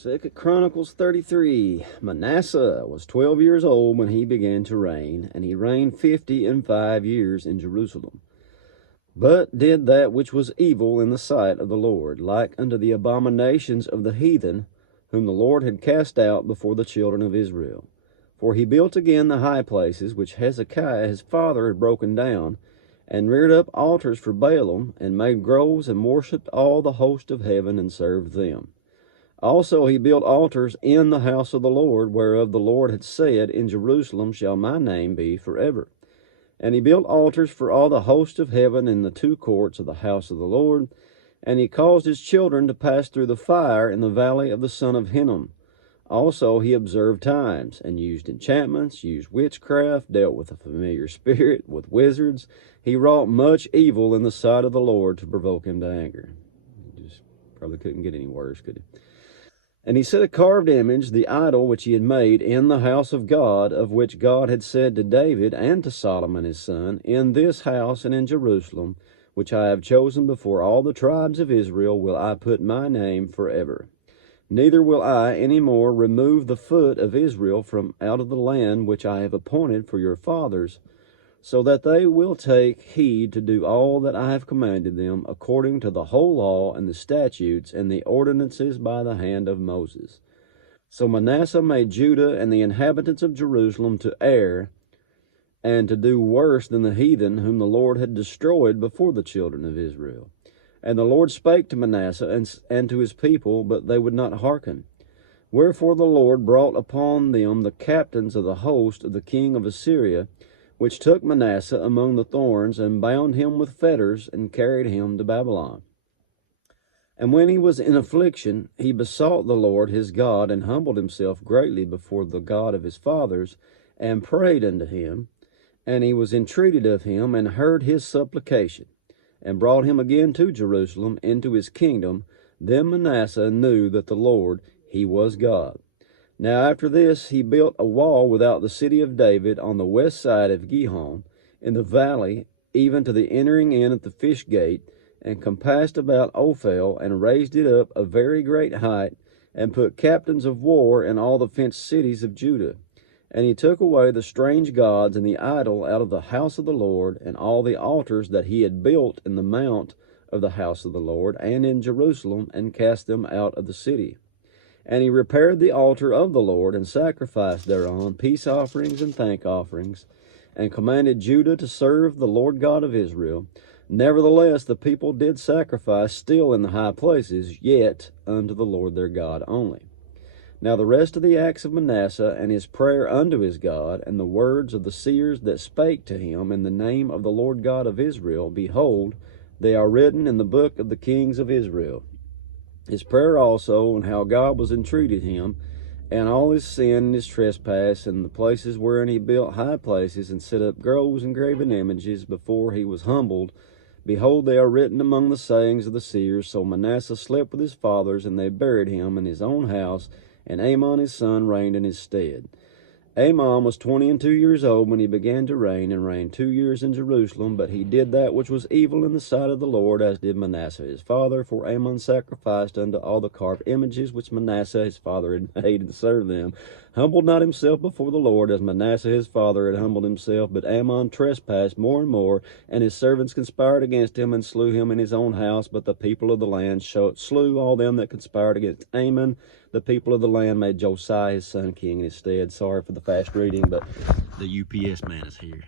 2 Chronicles 33. Manasseh was 12 years old when he began to reign, and he reigned 50 years in Jerusalem. But did that which was evil in the sight of the Lord, like unto the abominations of the heathen, whom the Lord had cast out before the children of Israel. For he built again the high places which Hezekiah his father had broken down, and reared up altars for Baalim, and made groves, and worshipped all the host of heaven, and served them. Also he built altars in the house of the Lord, whereof the Lord had said, In Jerusalem shall my name be forever. And he built altars for all the host of heaven in the two courts of the house of the Lord. And he caused his children to pass through the fire in the valley of the son of Hinnom. Also he observed times, and used enchantments, used witchcraft, dealt with a familiar spirit, with wizards. He wrought much evil in the sight of the Lord to provoke him to anger. He just probably couldn't get any worse, could he? And he set a carved image, the idol which he had made, in the house of God, of which God had said to David and to Solomon his son, In this house and in Jerusalem, which I have chosen before all the tribes of Israel, will I put my name forever. Neither will I any more remove the foot of Israel from out of the land which I have appointed for your fathers, so that they will take heed to do all that I have commanded them, according to the whole law and the statutes and the ordinances by the hand of Moses. So Manasseh made Judah and the inhabitants of Jerusalem to err, and to do worse than the heathen whom the Lord had destroyed before the children of Israel. And the Lord spake to Manasseh and to his people, but they would not hearken. Wherefore the Lord brought upon them the captains of the host of the king of Assyria, which took Manasseh among the thorns, and bound him with fetters, and carried him to Babylon. And when he was in affliction, he besought the Lord his God, and humbled himself greatly before the God of his fathers, and prayed unto him. And he was entreated of him, and heard his supplication, and brought him again to Jerusalem into his kingdom. Then Manasseh knew that the Lord, he was God. Now after this he built a wall without the city of David on the west side of Gihon, in the valley, even to the entering in at the fish gate, and compassed about Ophel, and raised it up a very great height, and put captains of war in all the fenced cities of Judah. And he took away the strange gods and the idol out of the house of the Lord, and all the altars that he had built in the mount of the house of the Lord, and in Jerusalem, and cast them out of the city. And he repaired the altar of the Lord, and sacrificed thereon peace offerings and thank offerings, and commanded Judah to serve the Lord God of Israel. Nevertheless the people did sacrifice still in the high places, yet unto the Lord their God only. Now the rest of the acts of Manasseh, and his prayer unto his God, and the words of the seers that spake to him in the name of the Lord God of Israel, behold, they are written in the book of the kings of Israel. His prayer also, and how God was entreated him, and all his sin and his trespass, and the places wherein he built high places, and set up groves and graven images before he was humbled. Behold, they are written among the sayings of the seers. So Manasseh slept with his fathers, and they buried him in his own house, and Amon his son reigned in his stead. Amon was 22 years old when he began to reign, and reigned 2 years in Jerusalem. But he did that which was evil in the sight of the Lord, as did Manasseh his father. For Amon sacrificed unto all the carved images which Manasseh his father had made, and served them, humbled not himself before the Lord, as Manasseh his father had humbled himself. But Amon trespassed more and more, and his servants conspired against him, and slew him in his own house. But the people of the land slew all them that conspired against Amon. The people of the land made Josiah his son king in his stead. Sorry for the fast reading, but the UPS man is here.